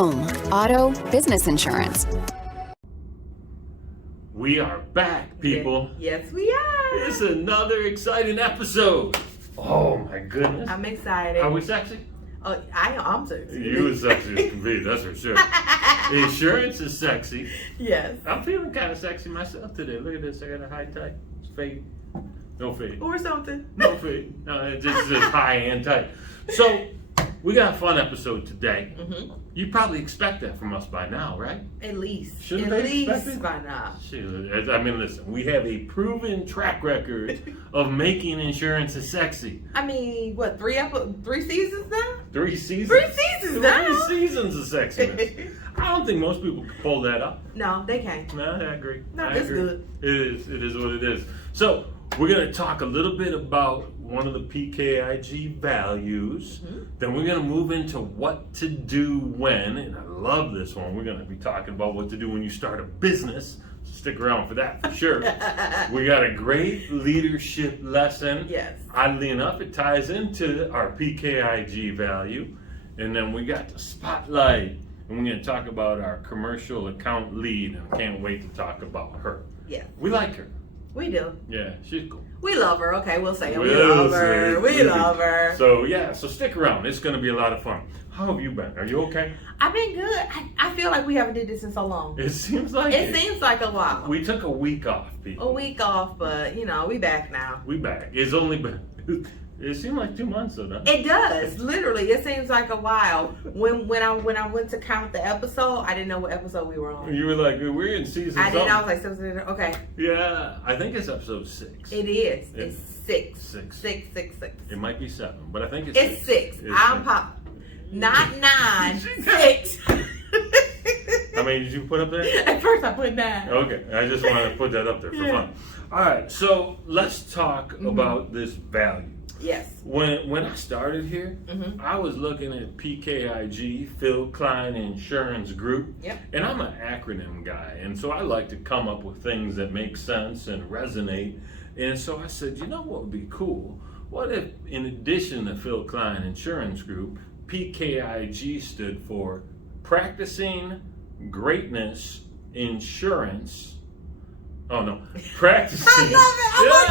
home, auto, business insurance. We are back, people. Yes, we are. It's another exciting episode. Oh my goodness. I'm excited. Are we sexy? Oh, I'm sexy. You as sexy as can be, that's for sure. Insurance is sexy. Yes. I'm feeling kind of sexy myself today. Look at this. I got a high tie. It's fade. No fade. Or something. No fade. No, it's just high and tight. So, we got a fun episode today. Mm-hmm. You probably expect that from us by now, right? At least. Shouldn't At they least expect it? by now. Shoot, I mean, listen, we have a proven track record of making insurance sexy. I mean, what, 3 seasons now? 3 seasons? 3 seasons now? 3 seasons of sexiness. I don't think most people can pull that up. No, they can't. No, I agree. No, that's good. It is what it is. So, we're going to talk a little bit about one of the PKIG values. Mm-hmm. Then we're going to move into what to do when, and I love this one. We're going to be talking about what to do when you start a business. So stick around for that for sure. We got a great leadership lesson. Yes. Oddly enough, it ties into our PKIG value. And then we got the spotlight. And we're going to talk about our commercial account lead. And I can't wait to talk about her. Yeah. We like her. We do. Yeah, she's cool. We love her. Okay, we'll say it. We We'll love her. say it. We love her. So stick around. It's going to be a lot of fun. How have you been? Are you okay? I've been good. I feel like we haven't did this in so long. It seems like It seems like a while. We took a week off, people. A week off, but we back now. We back. It's only been, it seemed like 2 months though, doesn't it? It does. Literally, it seems like a while. When I went to count the episode, I didn't know what episode we were on. You were like, we're in season I didn't. something. I was like, okay. Yeah, I think it's episode 6. It is. It's 6. 6. 6. It might be 7, but I think it's 6. It's 6. It's I'm 6. pop. Not 9. 6. How many did you put up there? At first, I put 9. Okay, I just want to put that up there for fun. All right, so let's talk about this value. Yes. When I started here, I was looking at PKIG, Phil Klein Insurance Group. Yep. And I'm an acronym guy, and so I like to come up with things that make sense and resonate. And so I said, you know what would be cool? What if, in addition to Phil Klein Insurance Group, PKIG stood for Practicing Greatness Insurance. Oh no, practicing. I love it. I'm not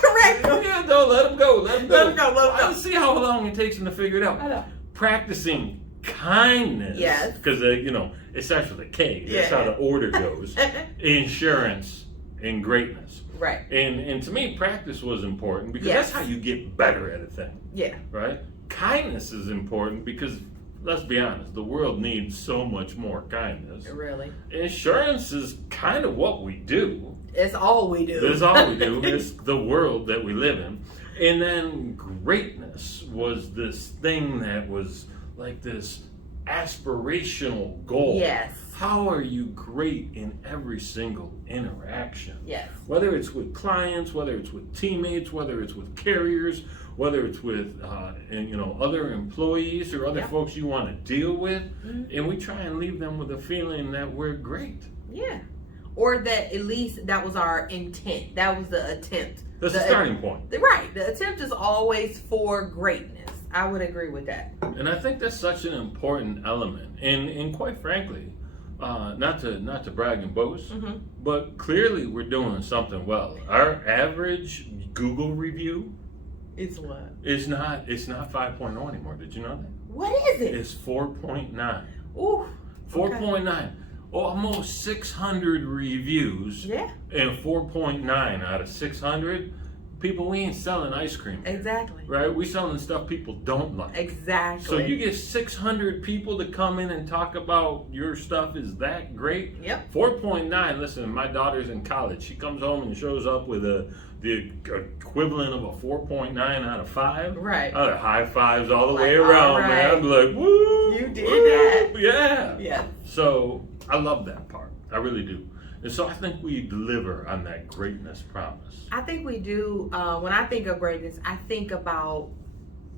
correct. Yeah, no, let him go. Let him go. I see how long it takes him to figure it out. I know. Practicing kindness. Yes. Because, it starts with a K. That's how the order goes. Insurance and greatness. Right. And to me, practice was important because that's how you get better at a thing. Yeah. Right? Kindness is important because, let's be honest, the world needs so much more kindness. Really? Insurance is kind of what we do. It's all we do. It's all we do. It's the world that we live in. And then greatness was this thing that was like this aspirational goal. Yes. How are you great in every single interaction? Yes. Whether it's with clients, whether it's with teammates, whether it's with carriers, whether it's with other employees or other folks you want to deal with, and we try and leave them with a feeling that we're great. Yeah. Or that at least that was our intent. That was the attempt. That's the starting point. Right. The attempt is always for greatness. I would agree with that. And I think that's such an important element. And quite frankly, not to brag and boast, but clearly we're doing something well. Our average Google review It's what? It's not 5.0 anymore. Did you know that? What is it? It's 4.9. Ooh. 4.9. Okay. Almost 600 reviews. Yeah. And 4.9 out of 600. People, we ain't selling ice cream here, exactly. Right? We selling stuff people don't like. Exactly. So you get 600 people to come in and talk about your stuff is that great. Yep. 4.9. Listen, my daughter's in college. She comes home and shows up with the equivalent of a 4.9 out of 5. Right. High fives all the way around, man. I'm like, woo. You did that. Yeah. Yeah. So I love that part. I really do. And so I think we deliver on that greatness promise. I think we do. When I think of greatness, I think about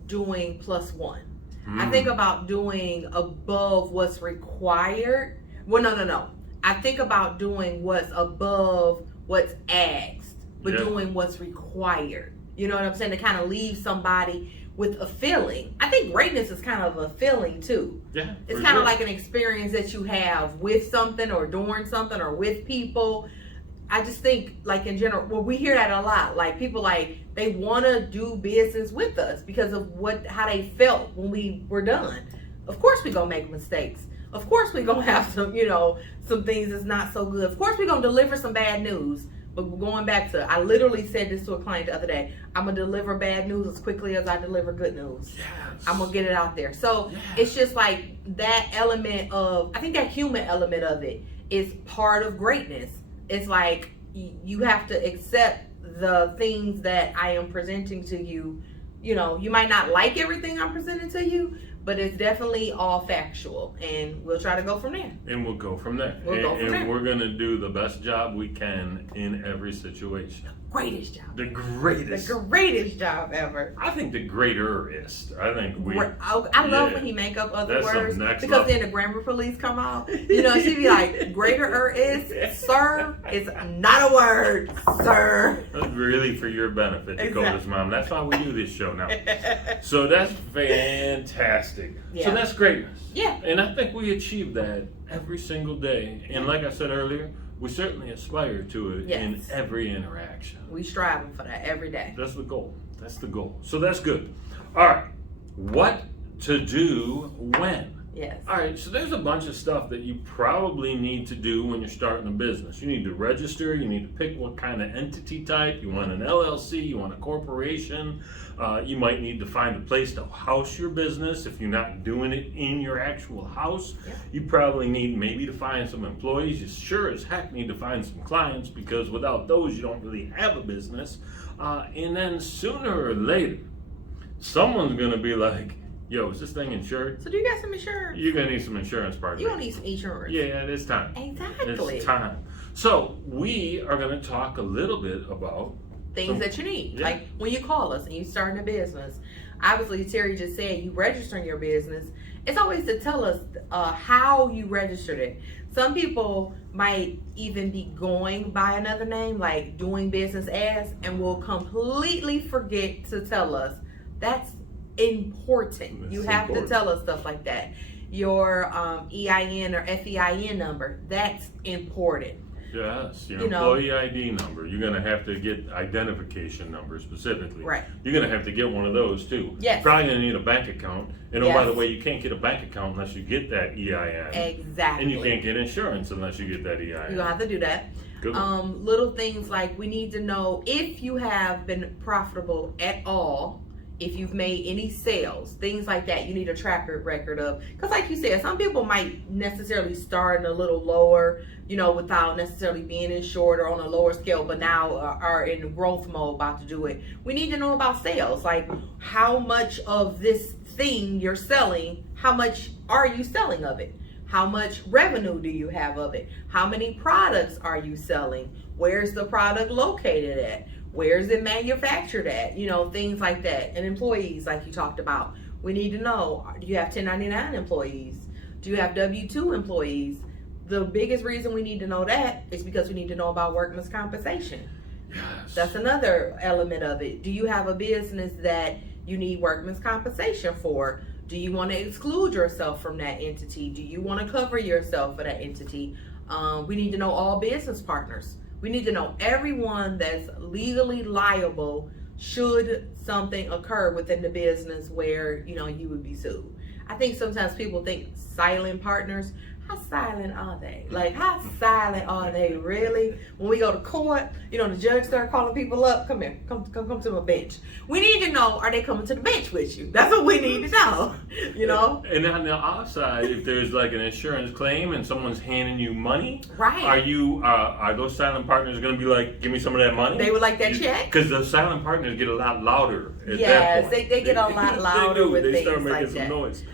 doing +1. I think about doing above what's required. Well, no. I think about doing what's above what's asked, but doing what's required. You know what I'm saying? To kind of leave somebody with a feeling. I think greatness is kind of a feeling too. Yeah, it's for kind of sure. like an experience that you have with something or doing something or with people. I just think, like, in general, well, we hear that a lot. Like, people, like, they want to do business with us because of how they felt when we were done. Of course we gonna make mistakes. Of course we gonna have some, some things that's not so good. Of course we gonna deliver some bad news. But going back to, I literally said this to a client the other day. I'm gonna deliver bad news as quickly as I deliver good news. Yes. I'm gonna get it out there. So it's just like that element of, I think that human element of it is part of greatness. It's like you have to accept the things that I am presenting to you. You might not like everything I'm presenting to you, but it's definitely all factual, and we'll try to go from there. And we'll go from there. And we're going to do the best job we can in every situation. Greatest job. The greatest. The greatest job ever. I think the greaterest. I think I love when he make up other words, because level. then the grammar police come out. She'd be like, greater is, sir, is not a word, sir. That's really for your benefit, Dakota's mom. That's why we do this show now. So that's fantastic. Yeah. So that's greatness. Yeah. And I think we achieve that every single day. And like I said earlier, we certainly aspire to it in every interaction. We striving for that every day. That's the goal. That's the goal. So that's good. All right. What to do when? Yes. All right. So there's a bunch of stuff that you probably need to do when you're starting a business. You need to register. You need to pick what kind of entity type. You want an LLC. You want a corporation. You might need to find a place to house your business if you're not doing it in your actual house. Yeah. You probably need maybe to find some employees. You sure as heck need to find some clients, because without those you don't really have a business. And then sooner or later, someone's going to be like, yo, is this thing insured? So do you got some insurance? You're going to need some insurance, partner. You don't need some insurance. Yeah, it's time. Exactly. It's time. So we are going to talk a little bit about things that you need. Yeah. Like when you call us and you starting a business, obviously Terry just said you registering your business. It's always to tell us how you registered it. Some people might even be going by another name, like doing business as, and will completely forget to tell us. That's important. You have to tell us stuff like that. Your EIN or FEIN number, that's important. Yes, your employee ID number. You're going to have to get identification number specifically. Right. You're going to have to get one of those too. Yes. You're probably going to need a bank account. And oh, by the way, you can't get a bank account unless you get that EIN. Exactly. And you can't get insurance unless you get that EIN. You're going to have to do that. Good. Little things like we need to know if you have been profitable at all, if you've made any sales, things like that. You need a track record of, because like you said, some people might necessarily start a little lower, without necessarily being insured or on a lower scale, but now are in growth mode about to do it. We need to know about sales, like how much of this thing you're selling, how much are you selling of it? How much revenue do you have of it? How many products are you selling? Where's the product located at? Where is it manufactured at? Things like that. And employees, like you talked about. We need to know, do you have 1099 employees? Do you have W-2 employees? The biggest reason we need to know that is because we need to know about workman's compensation. Yes. That's another element of it. Do you have a business that you need workman's compensation for? Do you want to exclude yourself from that entity? Do you want to cover yourself for that entity? We need to know all business partners. We need to know everyone that's legally liable should something occur within the business where, you would be sued. I think sometimes people think silent partners. How silent are they? Like, how silent are they really? When we go to court, the judge start calling people up. Come here, come to my bench. We need to know, are they coming to the bench with you? That's what we need to know, And on the offside, if there's like an insurance claim and someone's handing you money, right? Are those silent partners going to be like, give me some of that money? They would like that check? Because the silent partners get a lot louder at that point. They get a lot louder with things like that. They start making some noise.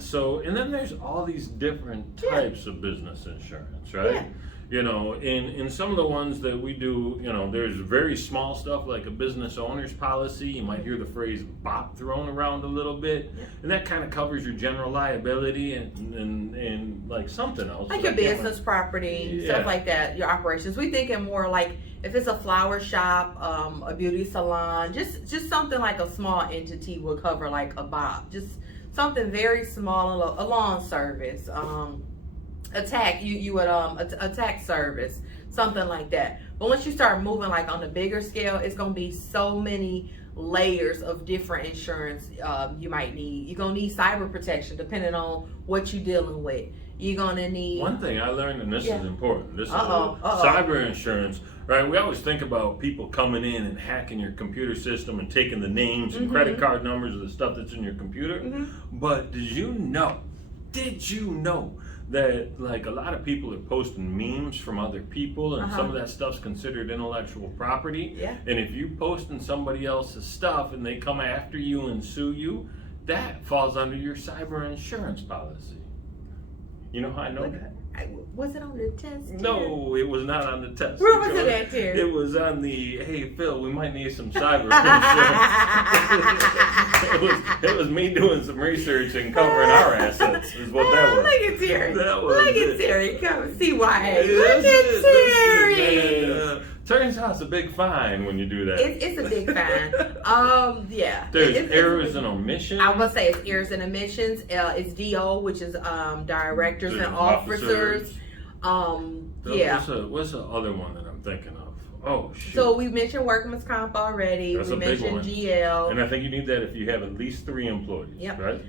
So, and then there's all these different types of business insurance, right? You know, in some of the ones that we do, you know, there's very small stuff like a business owner's policy. You might hear the phrase BOP thrown around a little bit, and that kind of covers your general liability and like something else. Like your business property, stuff like that, your operations. We thinking more like if it's a flower shop, a beauty salon, just something like a small entity would cover like a BOP. Just something very small, a lawn service. A tax service, something like that. But once you start moving like on the bigger scale, it's gonna be so many layers of different insurance you might need. You're gonna need cyber protection depending on what you're dealing with. You're gonna need one thing I learned, and this is important. This is cyber insurance, right? We always think about people coming in and hacking your computer system and taking the names and credit card numbers of the stuff that's in your computer. But did you know that like a lot of people are posting memes from other people, and some of that stuff's considered intellectual property? And if you posting somebody else's stuff and they come after you and sue you, that falls under your cyber insurance policy. You know how I know that? Was it on the test? No, it was not on the test. Where was it at, Terry? It was on the, hey, Phil, we might need some cyber insurance. it was me doing some research and covering our assets, is what that was. Look at Terry. Look at Terry. Come see why. Look at Terry. Turns out it's a big fine when you do that. It's a big fine. Yeah. There's errors and omissions. I was gonna say it's errors and omissions. It's DO, which is directors and officers. Yeah. What's the other one that I'm thinking of? Oh, shoot. So we mentioned workman's comp already. That's we a big mentioned one. GL. And I think you need that if you have at least 3 employees. Yep. Right?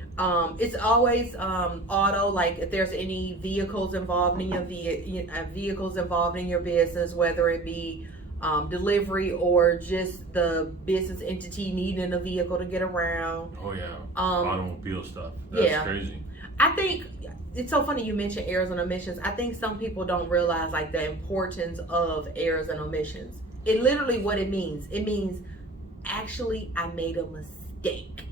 It's always auto. Like if there's any vehicles involved in your business, whether it be delivery or just the business entity needing a vehicle to get around. Oh yeah. Automobile stuff. That's crazy. I think it's so funny you mentioned errors and omissions. I think some people don't realize like the importance of errors and omissions. It literally what it means. It means actually I made a mistake.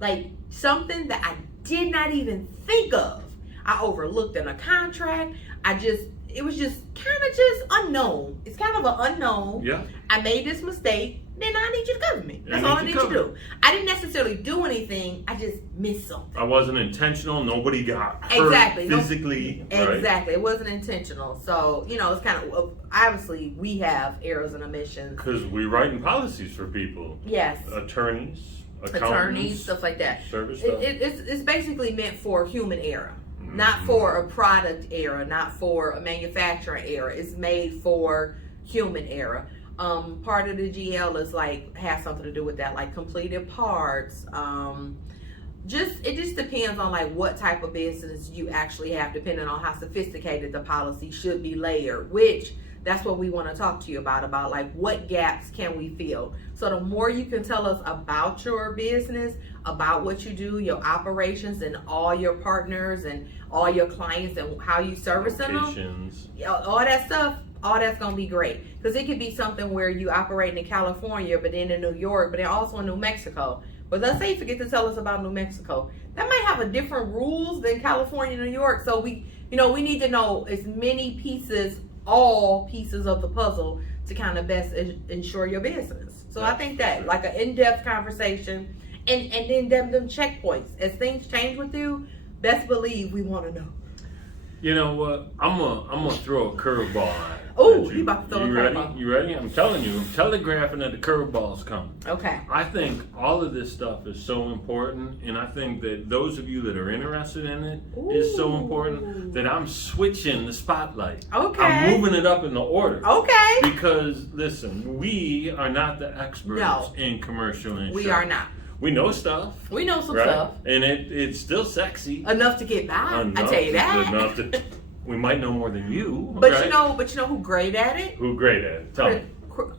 Like something that I did not even think of. I overlooked in a contract. It was just kind of just unknown. It's kind of an unknown. Yeah. I made this mistake. Then I need you to cover me. That's all I need you to do. I didn't necessarily do anything. I just missed something. I wasn't intentional. Nobody got hurt physically. Exactly. It wasn't intentional. So, it's kind of, obviously, we have errors and omissions. Because we're writing policies for people. Yes. Attorneys, accountants. Stuff like that. Service stuff. It's basically meant for human error. Not for a product error. Not for a manufacturing error. It's made for human error. Part of the GL is has something to do with that, like completed parts. It just depends on what type of business you actually have, depending on how sophisticated the policy should be layered, which that's what we want to talk to you about what gaps can we fill. So the more you can tell us about your business, about what you do, your operations, and all your partners and all your clients and how you service them, all that stuff, all that's going to be great. Because it could be something where you operate in California, but then in New York, but then also in New Mexico. But let's say you forget to tell us about New Mexico. That might have a different rules than California and New York. So we need to know as many pieces, all pieces of the puzzle to kind of best ensure your business. So I think that like an in-depth conversation and then them checkpoints. As things change with you, best believe we want to know. You know what? I'm gonna throw a curveball at you. Oh, you about to throw a curveball. You ready? I'm telling you. I'm telegraphing that the curveball's coming. Okay. I think all of this stuff is so important, and I think that those of you that are interested in it is so important that I'm switching the spotlight. Okay. I'm moving it up in the order. Okay. Because listen, we are not the experts in commercial insurance. We are not. We know stuff. We know some stuff. And it's still sexy. Enough to get by. I tell you that. We might know more than you. But you know who's great at it? Who great at it? Tell me.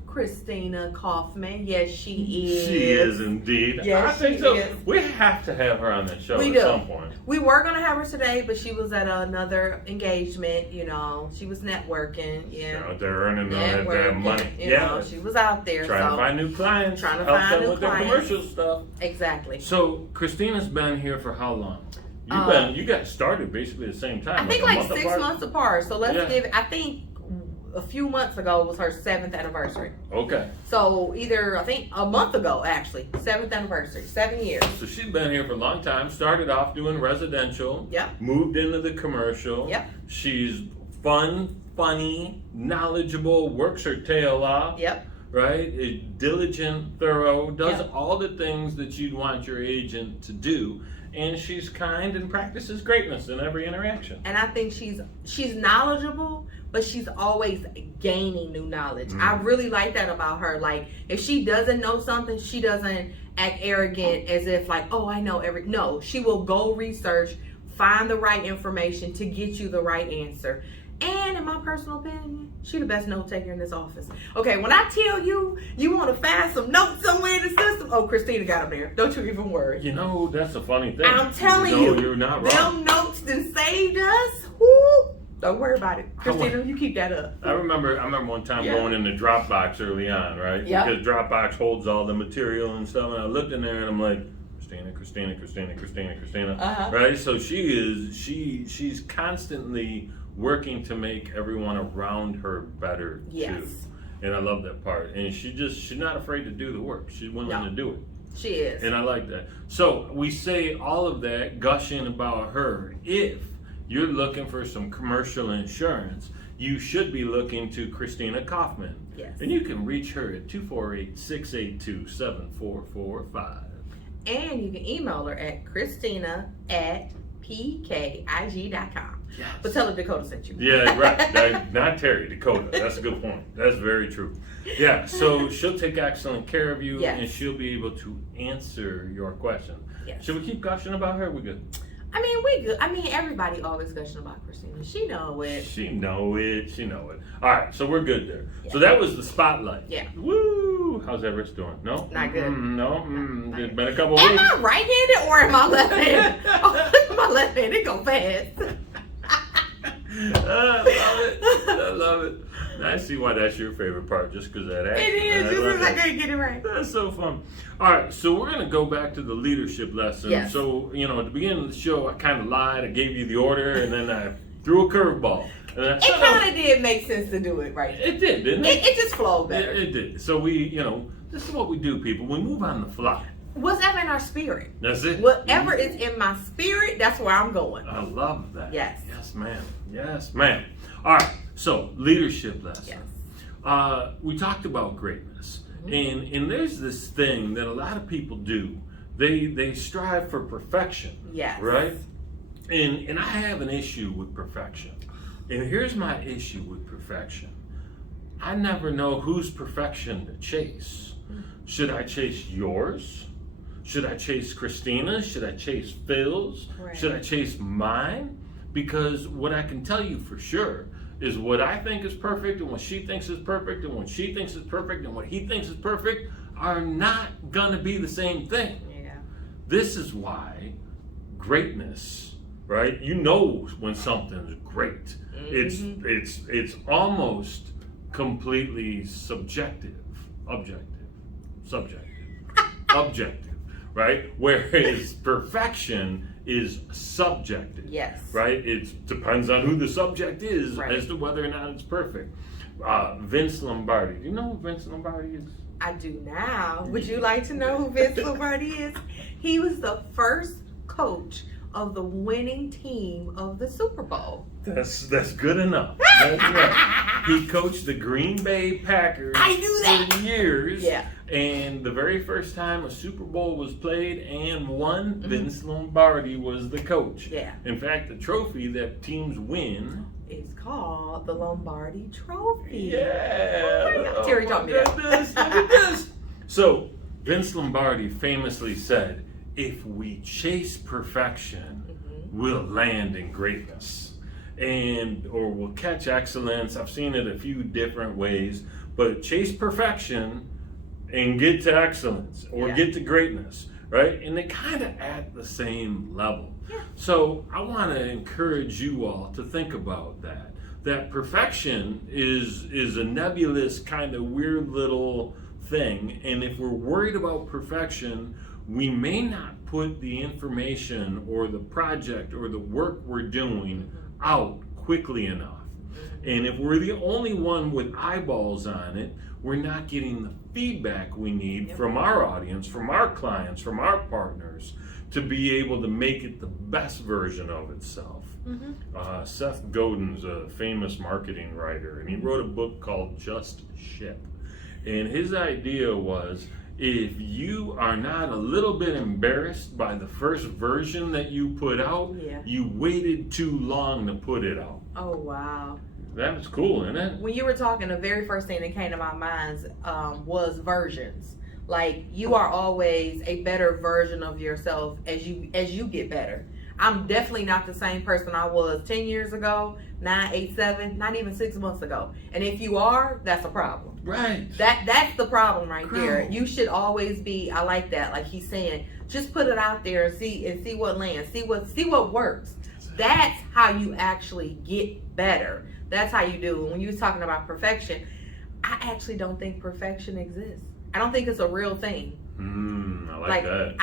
Christina Coffman. Yes, she is. She is indeed. Yes, I think so. We have to have her on the show at some point. We were going to have her today, but she was at another engagement. She was networking. Yeah. Out there earning that money. She was out there. Trying to find new clients. Trying to find new with clients. Their commercial stuff. Exactly. So, Christina's been here for how long? You got started basically at the same time. I think 6 months apart. So let's give. I think a few months ago was her 7th anniversary. Okay. So either, I think a month ago actually, 7th anniversary, 7 years. So she's been here for a long time. Started off doing residential. Yep. Moved into the commercial. Yep. She's fun, funny, knowledgeable, works her tail off. Yep. Right? Diligent, thorough, does Yep. all the things that you'd want your agent to do. And she's kind and practices greatness in every interaction. And I think she's knowledgeable, but she's always gaining new knowledge. I really like that about her. Like, if she doesn't know something, she doesn't act arrogant as if like, oh, I know no, she will go research, find the right information to get you the right answer. And in my personal opinion, she the best note taker in this office. Okay, when I tell you, you want to find some notes somewhere in the system, oh, Christina got them there. Don't you even worry. You know, that's a funny thing. I'm telling No, you, you're not wrong. them notes done saved us. Woo! Don't worry about it. Christina, you keep that up. I remember one time going into Dropbox early on, right? Yeah. Because Dropbox holds all the material and stuff, and I looked in there and I'm like, Christina, Uh-huh. right? So she's constantly working to make everyone around her better Yes. too. And I love that part. And she's not afraid to do the work. She's willing to do it. She is. And I like that. So we say all of that gushing about her. If you're looking for some commercial insurance, you should be looking to Christina Coffman. Yes. And you can reach her at 248-682-7445. And you can email her at Christina@PKIG.com. Yes. But tell her Dakota sent you. Yeah, right. Not Terry, Dakota. That's a good point. That's very true. Yeah, so she'll take excellent care of you, Yes. and she'll be able to answer your question. Yes. Should we keep gushing about her? We good? I mean, we good. I mean, everybody always gushing about Christina. She know it. She know it. All right, so we're good there. Yeah. So that was the spotlight. Yeah. Woo! How's Everest doing? No? Not good. No? Not It's good. been a couple Am weeks. I right-handed or am I left-handed? Oh, my left-handed. It go fast. I love it. I see why that's your favorite part, just because that action. It is. Just because I couldn't get it right. That's so fun. All right, so we're going to go back to the leadership lesson. Yes. So, at the beginning of the show, I kind of lied. I gave you the order, and then I threw a curveball. It kind of did make sense to do it right. It did, didn't it? It just flowed better. It did. So we, this is what we do, people. We move on the fly. Whatever in our spirit. That's it. Whatever is in my spirit, that's where I'm going. I love that. Yes. Yes, ma'am. Yes, ma'am. All right. So leadership lesson. Yes. We talked about greatness, and there's this thing that a lot of people do. They strive for perfection. Yes. Right. And I have an issue with perfection. And here's my issue with perfection. I never know whose perfection to chase. Should I chase yours? Should I chase Christina's? Should I chase Phil's? Right. Should I chase mine? Because what I can tell you for sure is what I think is perfect and what she thinks is perfect and what she thinks is perfect and what he thinks is perfect are not gonna be the same thing. Yeah. This is why greatness, right? You know when something's great. It's almost completely objective, right? Whereas perfection is subjective. Yes. Right? It depends on who the subject is Right. as to whether or not it's perfect. Vince Lombardi. Do you know who Vince Lombardi is? I do now. Would you like to know who Vince Lombardi is? He was the first coach of the winning team of the Super Bowl. That's good enough. That's right. He coached the Green Bay Packers I knew that. for years. Yeah. And the very first time a Super Bowl was played and won, Vince Lombardi was the coach. Yeah. In fact, the trophy that teams win. It's called the Lombardi Trophy. Yeah. Terry taught me that. Look at this. So, Vince Lombardi famously said, if we chase perfection, we'll land in greatness. Or we'll catch excellence. I've seen it a few different ways. But chase perfection and get to excellence or get to greatness, right? And they kind of at the same level. Yeah. So I want to encourage you all to think about that. That perfection is a nebulous kind of weird little thing. And if we're worried about perfection, we may not put the information or the project or the work we're doing out quickly enough. And if we're the only one with eyeballs on it, we're not getting the feedback we need from our audience, from our clients, from our partners to be able to make it the best version of itself. Seth Godin's a famous marketing writer, and he wrote a book called Just Ship. And his idea was, if you are not a little bit embarrassed by the first version that you put out, you waited too long to put it out. Oh, wow. That was cool, isn't it? When you were talking, the very first thing that came to my mind was versions. Like, you are always a better version of yourself as you get better. I'm definitely not the same person I was 10 years ago, 9, 8, 7, not even 6 months ago. And if you are, that's a problem. Right. That's the problem right there. You should always be, I like that, like he's saying, just put it out there and see what lands, see what works. That's how you actually get better. That's how you do. When you was talking about perfection, I actually don't think perfection exists. I don't think it's a real thing. I like that.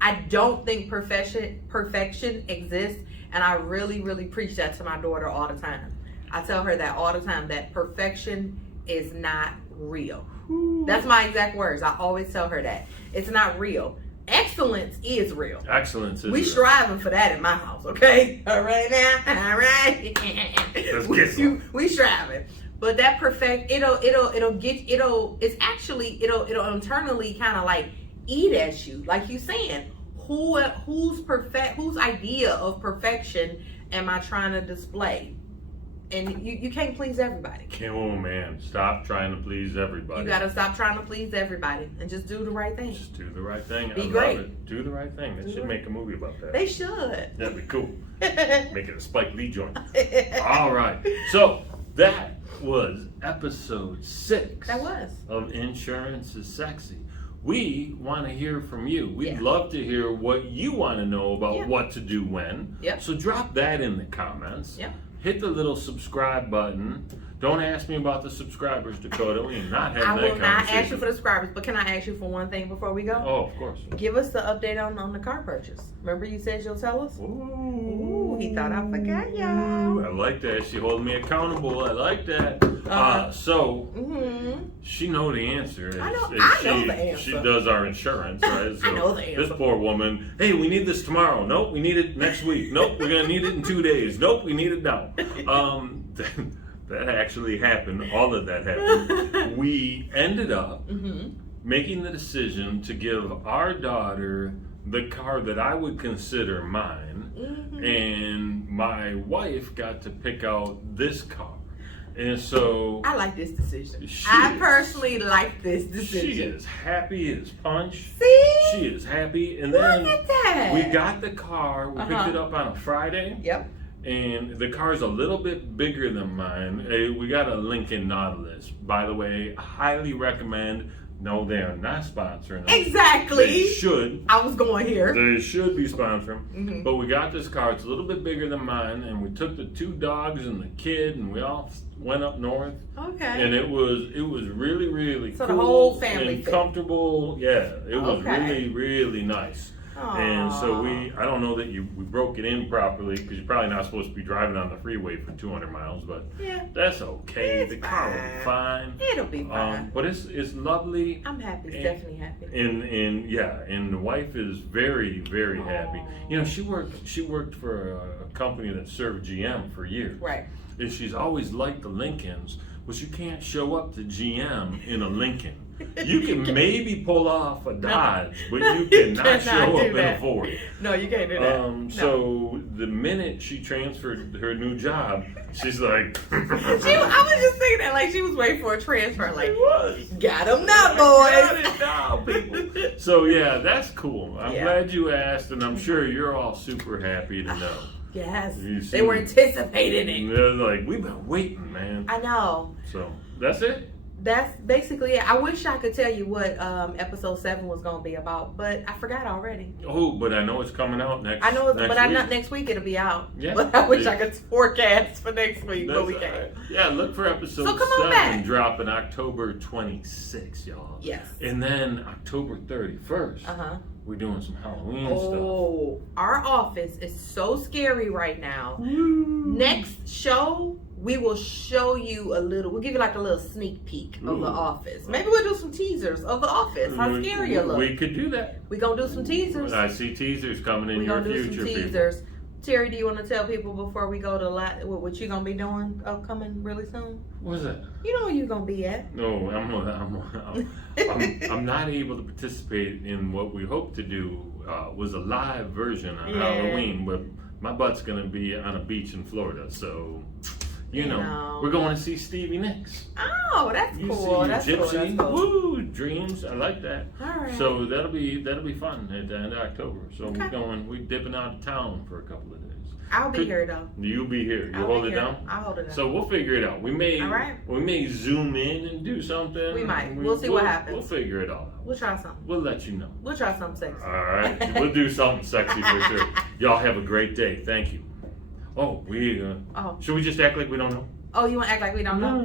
I don't think perfection exists, and I really, really preach that to my daughter all the time. I tell her that all the time, that perfection is not real. That's my exact words. I always tell her that. It's not real. Excellence is real. Excellence is we real. striving for that in my house, okay? All right now, all right. Let's get some. We striving, but that it'll internally kind of like eat at you, like you saying. Whose idea of perfection am I trying to display? And you can't please everybody. Oh man, stop trying to please everybody. You gotta stop trying to please everybody and just do the right thing. Just do the right thing. Be I great. love it. Do the right thing. They should make a movie about that. They should. That'd be cool. Make it a Spike Lee joint. All right. So that was episode 6. That was. Of Insurance is Sexy. We want to hear from you. We'd love to hear what you want to know about what to do when. So drop that in the comments. Hit the little subscribe button. Don't ask me about the subscribers, Dakota. We ain't not having that conversation. I will not ask you for the subscribers, but can I ask you for one thing before we go? Oh, of course. Give us the update on the car purchase. Remember you said you'll tell us? Ooh, he thought I forgot y'all. I like that. She holding me accountable. I like that. She know the answer. I know the answer. She does our insurance, right? So I know the answer. This poor woman, hey, we need this tomorrow. Nope, we need it next week. Nope, we're going to need it in 2 days. Nope, we need it now. That actually happened. All of that happened. We ended up making the decision to give our daughter the car that I would consider mine, and my wife got to pick out this car. And so I like this decision. I personally like this decision. She is happy as punch. See? She is happy. And Look then at that. we got the car. We picked it up on a Friday. Yep. And the car's a little bit bigger than mine. We got a Lincoln Nautilus. By the way, I highly recommend. No, they are not sponsoring us. Exactly. They should. I was going here. They should be sponsoring. But we got this car. It's a little bit bigger than mine. And we took the 2 dogs and the kid, and we all went up north. Okay. And it was really, really cool. So the whole family and comfortable. Yeah, it was really, really nice. Aww. And so I don't know that we broke it in properly, because you're probably not supposed to be driving on the freeway for 200 miles, but that's okay. The car will be fine. It'll be fine. But it's lovely. I'm happy. Definitely happy. And the wife is very, very happy. You know, she worked for a company that served GM for years. Right. And she's always liked the Lincolns, but you can't show up to GM in a Lincoln. You can maybe pull off a Dodge, but you cannot show up in a Ford. No, you can't do that. So the minute she transferred her new job, she's like, I was just thinking that, like, she was waiting for a transfer. Like, got them now, Got boys. it now, people. So yeah, that's cool. I'm glad you asked, and I'm sure you're all super happy to know. Yes, they were anticipating it. They're like, we've been waiting, man. I know. So that's it. That's basically it. I wish I could tell you what episode 7 was going to be about, but I forgot already. Oh, but I know it's coming out next. I know, next but week. not next week. It'll be out. Yeah, but I wish I could forecast for next week, but we can't. Right. Yeah, look for episode 7 dropping October 26th, y'all. Yes. And then October 31st. We're doing some Halloween stuff. Oh, our office is so scary right now. Next show, we will show you we'll give you like a little sneak peek of the office. Maybe we'll do some teasers of the office. How scary you look. We could do that. We gonna do some teasers. I see teasers coming in your future. We gonna do some teasers. Terry, do you want to tell people before we go to what you gonna be doing coming really soon? What's that? You know where you gonna be at? No, I'm not able to participate in what we hope to do. Was a live version on Halloween, but my butt's gonna be on a beach in Florida, so you know we're going to see Stevie Nicks. Oh, that's cool. That's Gypsy. cool. That's cool. Woo, dreams. I like that. All right. So that'll be fun at the end of October. So we're dipping out of town for a couple of days. I'll be here though. You'll be here. You hold it down? I'll hold it down. So we'll figure it out. We may zoom in and do something. We might. We'll see what happens. We'll figure it all out. We'll try something. We'll let you know. We'll try something sexy. All right. We'll do something sexy for sure. Y'all have a great day. Thank you. Oh, should we just act like we don't know? Oh, you want to act like we don't know?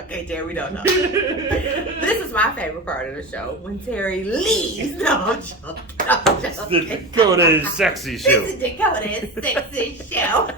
Okay, Terry, we don't know. This is my favorite part of the show, when Terry leaves. No, I'm joking. It's the Dakota Sexy Show. This is Dakota's Sexy Show.